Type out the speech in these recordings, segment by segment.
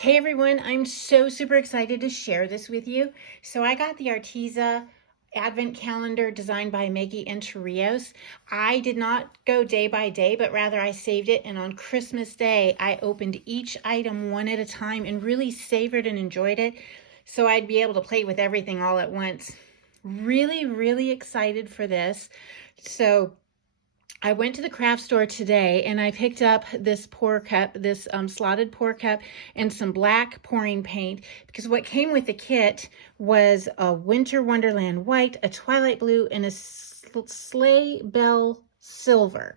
Hey everyone, I'm so super excited to share this with you. So I got the Arteza Advent Calendar designed by Maggie Enterios. I did not go day by day, but rather I saved it, and on Christmas Day, I opened each item one at a time and really savored and enjoyed it, so I'd be able to play with everything all at once. Really excited for this. So I went to the craft store today and I picked up this pour cup, this slotted pour cup, and some black pouring paint, because what came with the kit was a Winter Wonderland white, a Twilight blue, and a sleigh bell silver.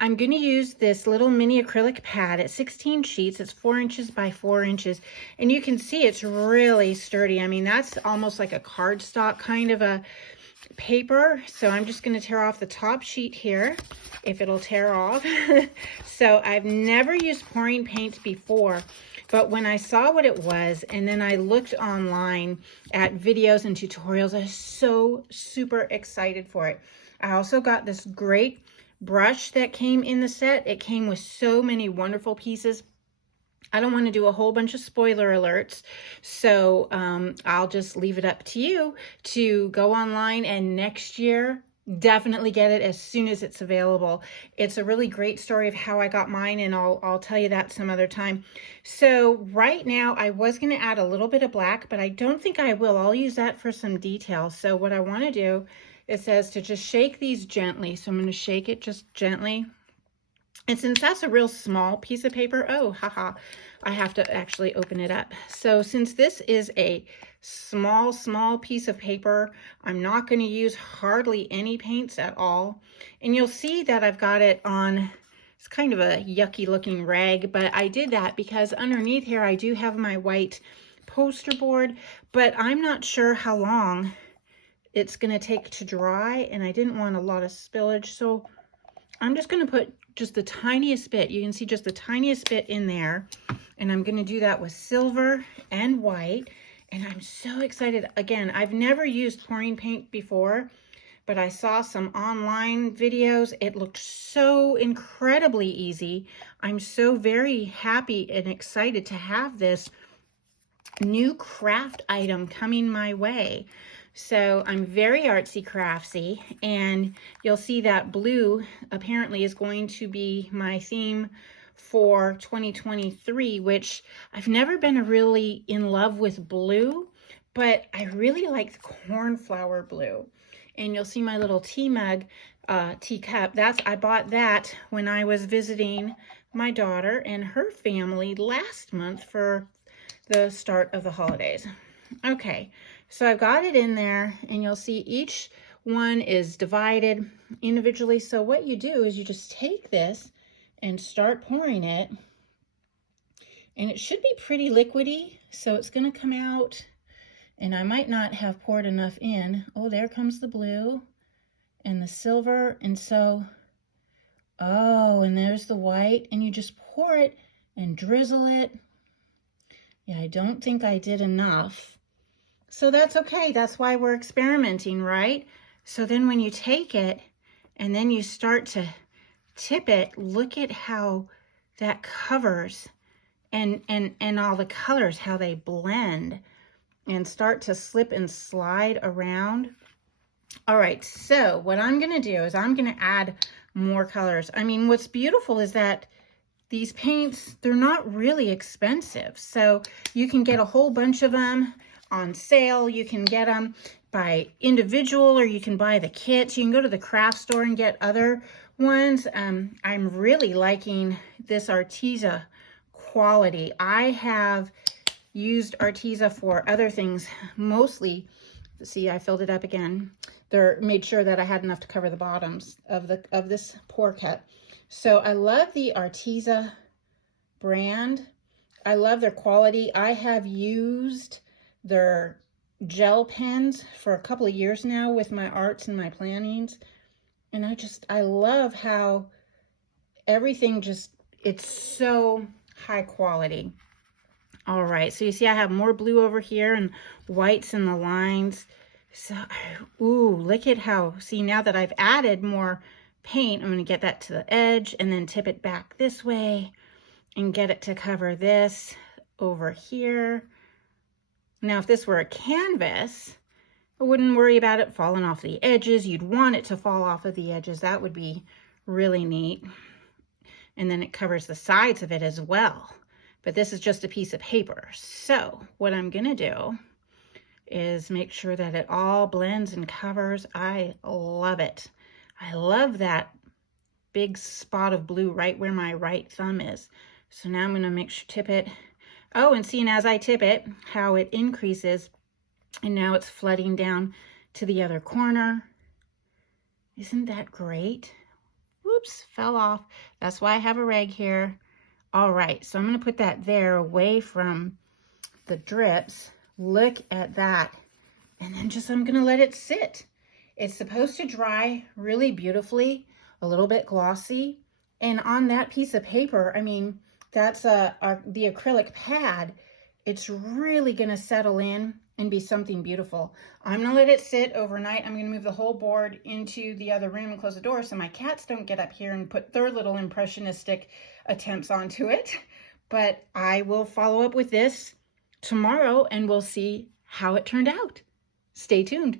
I'm going to use this little mini acrylic pad at 16 sheets. It's 4 inches by 4 inches, and you can see it's really sturdy. I mean, that's almost like a cardstock kind of a paper. So I'm just going to tear off the top sheet here, if it'll tear off. So I've never used pouring paint before, but when I saw what it was, and then I looked online at videos and tutorials, I was so super excited for it. I also got this great brush that came in the set. It came with so many wonderful pieces. I don't want to do a whole bunch of spoiler alerts, so I'll just leave it up to you to go online, and next year definitely get it as soon as it's available. It's a really great story of how I got mine, and I'll tell you that some other time. So right now I was going to add a little bit of black, but I don't think I will. I'll use that for some details. So what I want to do, it says to just shake these gently. So I'm going to shake it just gently. And since that's a real small piece of paper, oh, haha, I have to actually open it up. So since this is a small piece of paper, I'm not going to use hardly any paints at all. And you'll see that I've got it on, it's kind of a yucky looking rag, but I did that because underneath here I do have my white poster board, but I'm not sure how long it's going to take to dry, and I didn't want a lot of spillage, so I'm just going to put just the tiniest bit. You can see just the tiniest bit in there. And I'm going to do that with silver and white. And I'm so excited. Again, I've never used pouring paint before, but I saw some online videos. It looked so incredibly easy. I'm so very happy and excited to have this new craft item coming my way. So I'm very artsy craftsy, and you'll see that blue apparently is going to be my theme for 2023, which I've never been really in love with blue, but I really like the cornflower blue. And you'll see my little tea mug, teacup. I bought that when I was visiting my daughter and her family last month for the start of the holidays. Okay, so I've got it in there, and you'll see each one is divided individually. So what you do is you just take this and start pouring it, and it should be pretty liquidy, so it's going to come out, and I might not have poured enough in. Oh, there comes the blue and the silver, and so, oh, and there's the white, and you just pour it and drizzle it. Yeah, I don't think I did enough. So that's okay. That's why we're experimenting, right? So then when you take it and then you start to tip it, look at how that covers and all the colors, how they blend and start to slip and slide around. All right, so what I'm going to do is I'm going to add more colors. I mean, what's beautiful is that these paints, they're not really expensive. So you can get a whole bunch of them on sale. You can get them by individual, or you can buy the kits. You can go to the craft store and get other ones. I'm really liking this Arteza quality. I have used Arteza for other things, mostly. See, I filled it up again. Made sure that I had enough to cover the bottoms of this pour cup. So I love the Arteza brand. I love their quality. I have used their gel pens for a couple of years now with my arts and my plannings. And I love how everything it's so high quality. All right, so you see I have more blue over here and whites in the lines. So, ooh, look at how, see, now that I've added more paint, I'm going to get that to the edge and then tip it back this way and get it to cover this. over here. Now, if this were a canvas, I wouldn't worry about it falling off the edges. You'd want it to fall off of the edges. That would be really neat. And then it covers the sides of it as well. But this is just a piece of paper. So what I'm gonna do is make sure that it all blends and covers. I love it. I love that big spot of blue right where my right thumb is. So now I'm gonna make sure tip it. Oh, and seeing as I tip it, how it increases, and now it's flooding down to the other corner. Isn't that great? Whoops, fell off. That's why I have a rag here. All right, so I'm gonna put that there away from the drips. Look at that. And then just, I'm gonna let it sit. It's supposed to dry really beautifully, a little bit glossy. And on that piece of paper, I mean, that's the acrylic pad. It's really gonna settle in and be something beautiful. I'm gonna let it sit overnight. I'm gonna move the whole board into the other room and close the door so my cats don't get up here and put their little impressionistic attempts onto it. But I will follow up with this tomorrow and we'll see how it turned out. Stay tuned.